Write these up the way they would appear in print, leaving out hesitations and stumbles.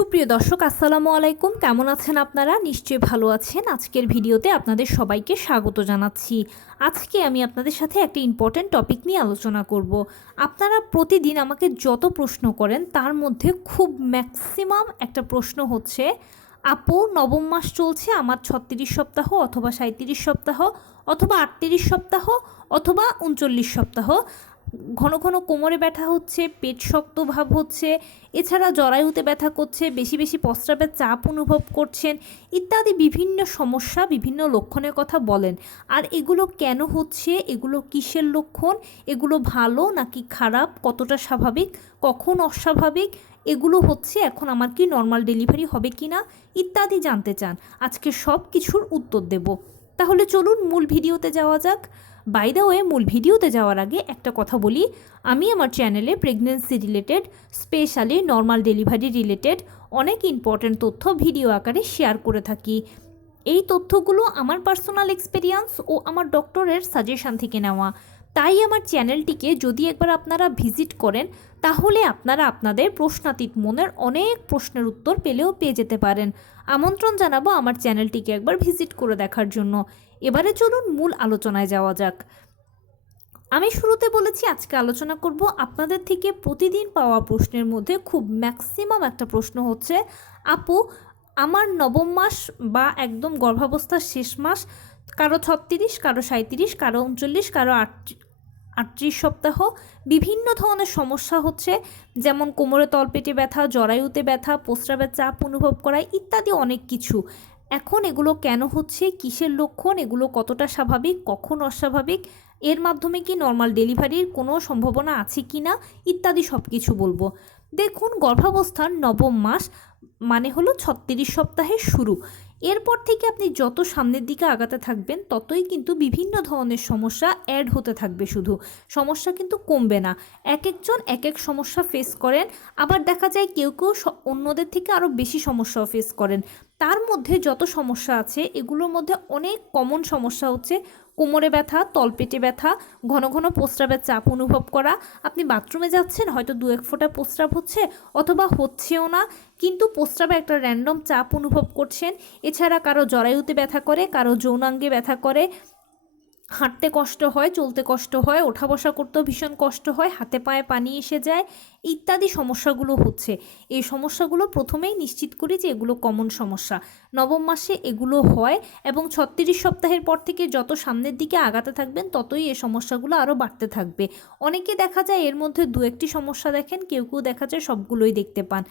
সুপ্রিয় দর্শক আসসালামু আলাইকুম, কেমন আছেন আপনারা? নিশ্চয়ই ভালো আছেন। আজকের ভিডিওতে আপনাদের সবাইকে স্বাগত জানাচ্ছি। আজকে আমি আপনাদের সাথে একটা ইম্পর্ট্যান্ট টপিক নিয়ে আলোচনা করব। আপনারা প্রতিদিন আমাকে যত প্রশ্ন করেন তার মধ্যে খুব ম্যাক্সিমাম একটা প্রশ্ন হচ্ছে, আপু নবম মাস চলছে, আমার 36 সপ্তাহ অথবা 37 সপ্তাহ অথবা 38 সপ্তাহ অথবা 39 সপ্তাহ, ঘন ঘন কোমরে ব্যথা হচ্ছে, পেট শক্ত ভাব হচ্ছে, এছাড়া জরায়ুতে ব্যথা করছে, বেশি বেশি প্রস্রাবের চাপ অনুভব করছেন, ইত্যাদি বিভিন্ন সমস্যা, বিভিন্ন লক্ষণের কথা বলেন। আর এগুলো কেন হচ্ছে, এগুলো কিসের লক্ষণ, এগুলো ভালো নাকি খারাপ, কতটা স্বাভাবিক, কখন অস্বাভাবিক, এগুলো হচ্ছে এখন আমার কি নর্মাল ডেলিভারি হবে কি না ইত্যাদি জানতে চান। আজকে সব কিছুর উত্তর দেব। তাহলে চলুন মূল ভিডিওতে যাওয়া যাক। বাই দ্য ওয়ে, মূল ভিডিওতে যাওয়ার আগে একটা কথা বলি, আমি আমার চ্যানেলে pregnancy related, specially normal delivery related অনেক ইম্পর্ট্যান্ট তথ্য ভিডিও আকারে শেয়ার করে থাকি। এই তথ্যগুলো আমার পার্সোনাল এক্সপেরিয়েন্স ও আমার ডক্টরের সাজেশন থেকে নেওয়া। তাই আমার চ্যানেলটিকে যদি একবার আপনারা ভিজিট করেন তাহলে আপনারা আপনাদের প্রশ্নাতীত মনের অনেক প্রশ্নের উত্তর পেয়ে যেতে পারেন। আমন্ত্রণ জানাবো আমার চ্যানেলটিকে একবার ভিজিট করে দেখার জন্য। এবারে চলুন মূল আলোচনায় যাওয়া যাক। আমি শুরুতে বলেছি আজকে আলোচনা করব আপনাদের থেকে প্রতিদিন পাওয়া প্রশ্নের মধ্যে খুব ম্যাক্সিমাম একটা প্রশ্ন হচ্ছে, আপু আমার নবম মাস বা একদম গর্ভাবস্থার শেষ মাস, কারো 36, কারো 37, কারো 39, কারো 38 সপ্তাহ, বিভিন্ন ধরনের সমস্যা হচ্ছে, যেমন কোমরে তলপেটে ব্যথা, জরায়ুতে ব্যথা, প্রস্রাবের চাপ অনুভব করা ইত্যাদি অনেক কিছু। এখন এগুলো কেন হচ্ছে, কিসের লক্ষণ, এগুলো কতটা স্বাভাবিক, কখন অস্বাভাবিক, এর মাধ্যমে কি নর্মাল ডেলিভারির কোনো সম্ভাবনা আছে কি না ইত্যাদি সব কিছু বলবো। দেখুন, গর্ভাবস্থার নবম মাস মানে হলো 36 সপ্তাহের শুরু। এরপর থেকে আপনি যত সামনের দিকে আগাতে থাকবেন ততই কিন্তু বিভিন্ন ধরনের সমস্যা অ্যাড হতে থাকবে, শুধু সমস্যা কিন্তু কমবে না। এক একজন এক এক সমস্যা ফেস করেন, আবার দেখা যায় কেউ কেউ অন্যদের থেকে আরও বেশি সমস্যাও ফেস করেন। তার মধ্যে যত সমস্যা আছে এগুলোর মধ্যে অনেক কমন সমস্যা হচ্ছে কোমরে ব্যথা, তলপেটে ব্যথা, ঘন ঘন প্রস্রাবের চাপ অনুভব করা। আপনি বাথরুমে যাচ্ছেন, হয়তো 1 ফোঁটা প্রস্রাব হচ্ছে অথবা হচ্ছেও না, কিন্তু প্রস্রাবে একটা র্যান্ডম চাপ অনুভব করছেন। এছাড়া কারো জরায়ুতে ব্যথা করে, কারো যৌনাঙ্গে ব্যথা করে, হাঁটতে কষ্ট হয়, চলতে কষ্ট হয়, ওঠা বসা করতেও ভীষণ কষ্ট হয়, হাতে পায়ে পানি এসে যায়, ইত্যাদি সমস্যাগুলো হচ্ছে। এই সমস্যাগুলো প্রথমেই নিশ্চিত করি যে এগুলো কমন সমস্যা। নবম মাসে এগুলো হয় এবং 36 সপ্তাহের পর থেকে যত সামনের দিকে আগাতে থাকবেন ততই এই সমস্যাগুলো আরও বাড়তে থাকবে। অনেকে দেখা যায় এর মধ্যে 2-1টি সমস্যা দেখেন, কেউ কেউ দেখা যায় সবগুলোই দেখতে পান।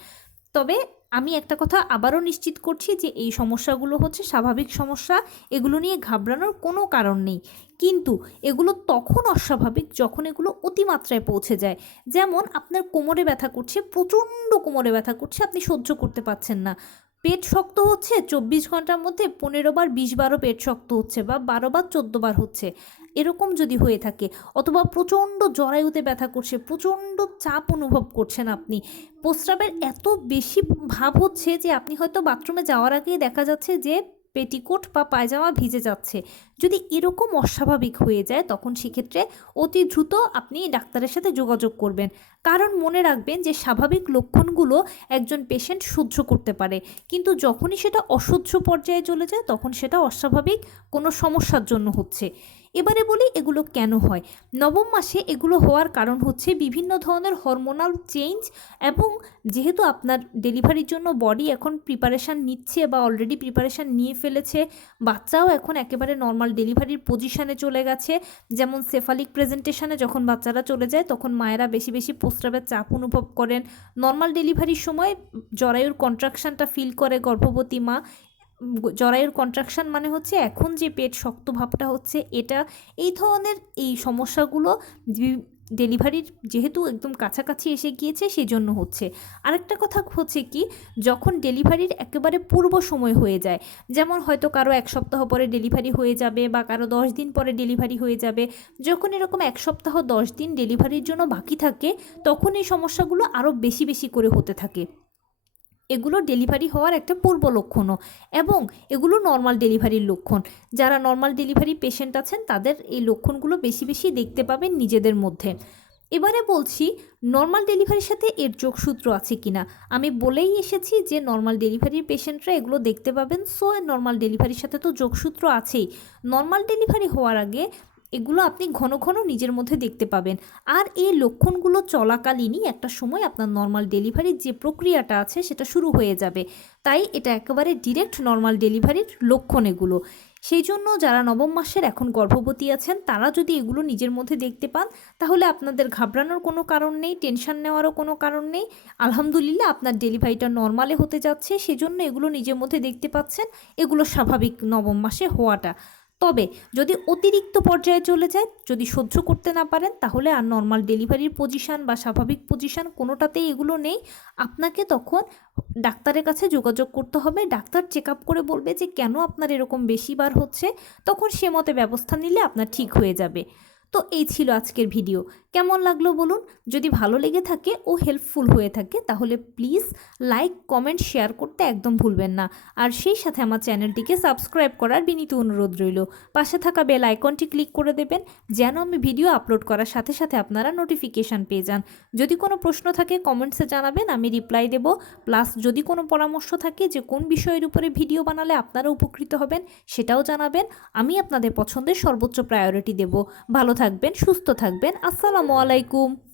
তবে আমি একটা কথা আবারও নিশ্চিত করছি যে এই সমস্যাগুলো হচ্ছে স্বাভাবিক সমস্যা, এগুলো নিয়ে ঘাবড়ানোর কোনো কারণ নেই। কিন্তু এগুলো তখন অস্বাভাবিক যখন এগুলো অতিমাত্রায় পৌঁছে যায়। যেমন আপনার কোমরে ব্যথা করছে, প্রচণ্ড কোমরে ব্যথা করছে, আপনি সহ্য করতে পারছেন না, পেট শক্ত হচ্ছে, 24 ঘন্টার মধ্যে 15 বার 20 বারও পেট শক্ত হচ্ছে বা 12 বার 14 বার হচ্ছে, এরকম যদি হয়ে থাকে, অথবা প্রচণ্ড জরায়ুতে ব্যথা করছে, প্রচণ্ড চাপ অনুভব করছেন আপনি, প্রস্রাবের এত বেশি ভাব হচ্ছে যে আপনি হয়তো বাথরুমে যাওয়ার আগেই দেখা যাচ্ছে যে পেটিকোট বা পায়জামা ভিজে যাচ্ছে, যদি এরকম অস্বাভাবিক হয়ে যায় তখন সেক্ষেত্রে অতি দ্রুত আপনি ডাক্তারের সাথে যোগাযোগ করবেন। কারণ মনে রাখবেন যে স্বাভাবিক লক্ষণগুলো একজন পেশেন্ট সহ্য করতে পারে, কিন্তু যখনই সেটা অসহ্য পর্যায়ে চলে যায় তখন সেটা অস্বাভাবিক কোনো সমস্যার জন্য হচ্ছে। এবারে বলি এগুলো কেন হয়। নবম মাসে এগুলো হওয়ার কারণ হচ্ছে বিভিন্ন ধরনের হরমোনাল চেঞ্জ, এবং যেহেতু আপনার ডেলিভারির জন্য বডি এখন প্রিপারেশান নিচ্ছে বা অলরেডি প্রিপারেশান নিয়ে ফেলেছে, বাচ্চাও এখন একেবারে নর্মাল ডেলিভারির পজিশানে চলে গেছে। যেমন সেফালিক প্রেজেন্টেশনে যখন বাচ্চারা চলে যায় তখন মায়েরা বেশি বেশি প্রস্রাবের চাপ অনুভব করেন। নর্মাল ডেলিভারির সময় জরায়ুর কন্ট্রাকশানটা ফিল করে গর্ভবতী মা। জরায়ুর কন্ট্রাকশান মানে হচ্ছে এখন যে পেট শক্ত ভাবটা হচ্ছে এটা। এই ধরনের এই সমস্যাগুলো ডেলিভারির যেহেতু একদম কাছাকাছি এসে গিয়েছে সেই জন্য হচ্ছে। আরেকটা কথা হচ্ছে কি, যখন ডেলিভারির একেবারে পূর্ব সময় হয়ে যায়, যেমন হয়তো কারো 1 সপ্তাহ পরে ডেলিভারি হয়ে যাবে বা কারো 10 দিন পরে ডেলিভারি হয়ে যাবে, যখন এরকম 1 সপ্তাহ 10 দিন ডেলিভারির জন্য বাকি থাকে তখন এই সমস্যাগুলো আরও বেশি বেশি করে হতে থাকে। এগুলো ডেলিভারি হওয়ার একটা পূর্ব লক্ষণও, এবং এগুলো নর্মাল ডেলিভারির লক্ষণ। যারা নর্মাল ডেলিভারি পেশেন্ট আছেন তাদের এই লক্ষণগুলো বেশি বেশি দেখতে পাবেন নিজেদের মধ্যে। এবারে বলছি নর্মাল ডেলিভারির সাথে এর যোগসূত্র আছে কিনা। আমি বলেই এসেছি যে নর্মাল ডেলিভারির পেশেন্টরা এগুলো দেখতে পাবেন, সো নর্মাল ডেলিভারির সাথে তো যোগসূত্র আছেই। নর্মাল ডেলিভারি হওয়ার আগে এগুলো আপনি ঘন ঘন নিজের মধ্যে দেখতে পাবেন, আর এই লক্ষণগুলো চলাকালীনই একটা সময় আপনার নর্মাল ডেলিভারির যে প্রক্রিয়াটা আছে সেটা শুরু হয়ে যাবে। তাই এটা একেবারে ডিরেক্ট নর্মাল ডেলিভারির লক্ষণ এগুলো। সেই জন্য যারা নবম মাসের এখন গর্ভবতী আছেন তারা যদি এগুলো নিজের মধ্যে দেখতে পান তাহলে আপনাদের ঘাবড়ানোর কোনো কারণ নেই, টেনশন নেওয়ারও কোনো কারণ নেই। আলহামদুলিল্লাহ আপনার ডেলিভারিটা নর্মালে হতে যাচ্ছে, সেজন্য এগুলো নিজের মধ্যে দেখতে পাচ্ছেন। এগুলো স্বাভাবিক নবম মাসে হওয়াটা। তবে যদি অতিরিক্ত পর্যায়ে চলে যায়, যদি সহ্য করতে না পারেন, তাহলে আর নর্মাল ডেলিভারির পজিশান বা স্বাভাবিক পজিশান কোনোটাতেই এগুলো নেই। আপনাকে তখন ডাক্তারের কাছে যোগাযোগ করতে হবে। ডাক্তার চেক আপ করে বলবে যে কেন আপনার এরকম বেশিবার হচ্ছে, তখন সে মতে ব্যবস্থা নিলে আপনার ঠিক হয়ে যাবে। তো এই ছিল আজকের ভিডিও। কেমন লাগলো বলুন। যদি ভালো লেগে থাকে ও হেল্পফুল হয়ে থাকে তাহলে প্লিজ লাইক, কমেন্ট, শেয়ার করতে একদম ভুলবেন না। আর সেই সাথে আমার চ্যানেলটিকে সাবস্ক্রাইব করার বিনীত অনুরোধ রইল। পাশে থাকা বেল আইকনটি ক্লিক করে দেবেন যেন আমি ভিডিও আপলোড করার সাথে সাথে আপনারা নোটিফিকেশান পেয়ে যান। যদি কোনো প্রশ্ন থাকে কমেন্টসে জানাবেন, আমি রিপ্লাই দেব। প্লাস যদি কোনো পরামর্শ থাকে যে কোন বিষয়ের উপরে ভিডিও বানালে আপনারা উপকৃত হবেন সেটাও জানাবেন। আমি আপনাদের পছন্দের সর্বোচ্চ প্রায়োরিটি দেব। ভালো থাকবেন, সুস্থ থাকবেন। আসসালামু আলাইকুম।